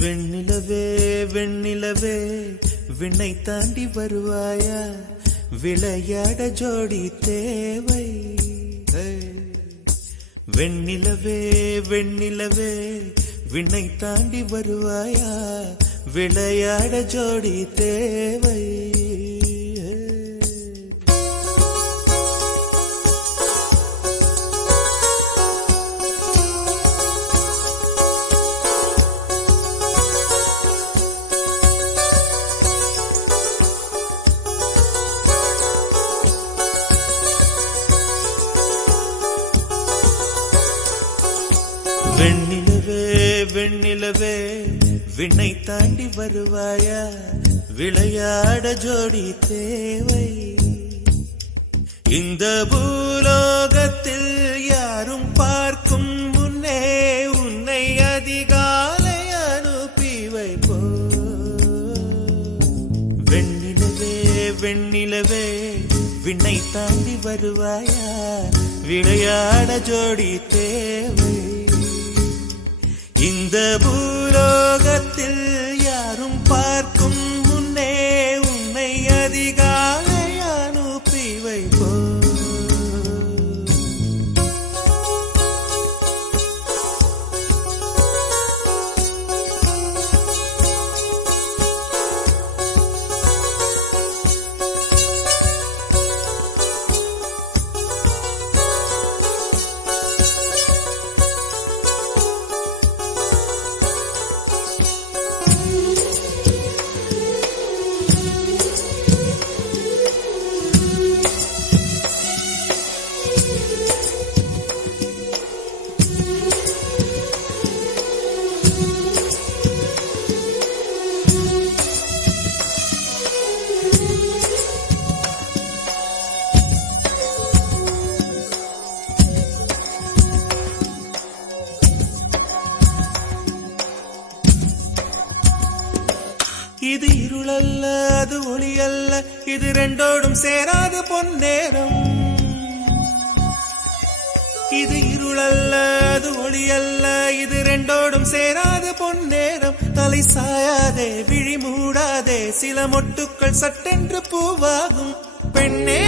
வெண்ணிலவே வெண்ணிலவே விண்ணை தாண்டி வருவாயா, விளையாட ஜோடி தேவை. வெண்ணிலவே வெண்ணிலவே விண்ணை தாண்டி வருவாயா, விளையாட ஜோடி தேவை. வெண்ணிலவே வெண்ணிலவே விண்ணை தாண்டி வருவாயா, விளையாட ஜோடி தேவை. இந்த பூலோகத்தில் யாரும் பார்க்கும் முன்னே உன்னை அதிகாலை அனுப்பி வைப்போ. வெண்ணிலவே வெண்ணிலவே விண்ணை தாண்டி வருவாயா, விளையாட ஜோடி தேவை. இந்த பூலோகத்தில் யாரும் பார்க்கும் முன்னே உன்னை அதிகாலை அனுப்பி வைப்போ. இது இருளல்ல அது ஒளியல்ல, இது ரெண்டோடும் சேராது பொன்னேரம். இது இருளல்ல அது ஒளியல்ல, இது ரெண்டோடும் சேராது பொன்னேரம். தலை சாயாதே விழி மூடாதே, சில மொட்டுக்கள் சட்டென்று பூவாகும். பெண்ணே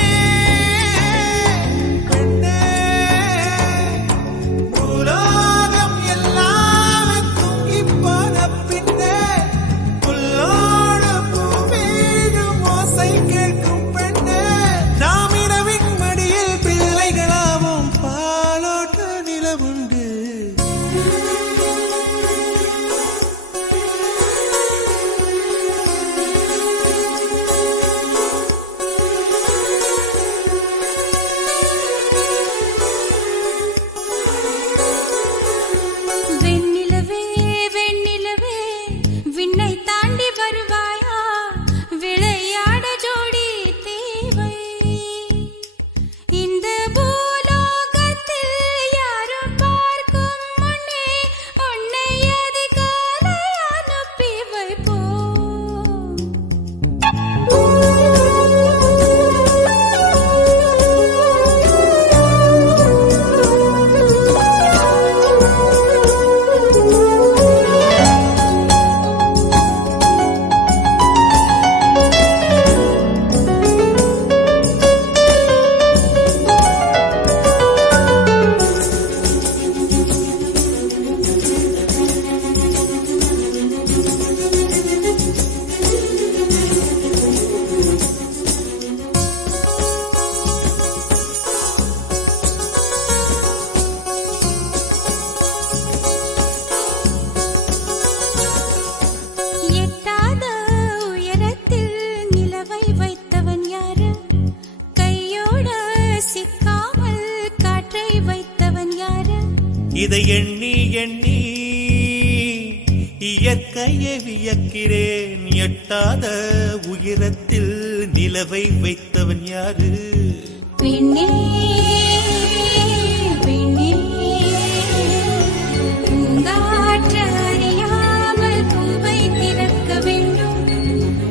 இதை எண்ணி எண்ணி இயற்கையை வியக்கிறேன். எட்டாத உயரத்தில் நிலவை வைத்தவன் யாரு? பெண்ணே பெண்ணே பூங்காற்று அறியாமல் பூவை திறக்க வேண்டும்,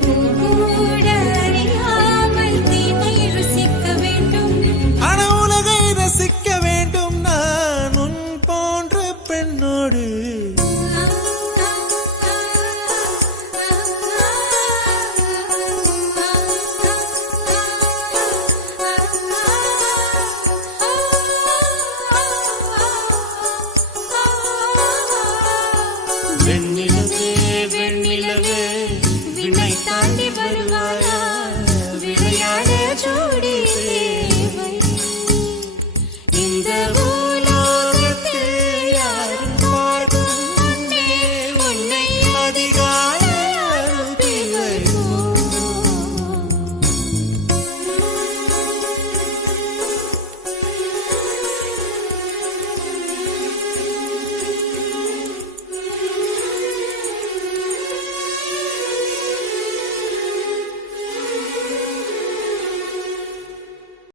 பூங்கூட அறியாமல் தீனை ருசிக்க வேண்டும். ஆனா உலகை ரசிக்க வேண்டும் நான் உன் போன்ற பெண்ணோடு. வெண்ணிலா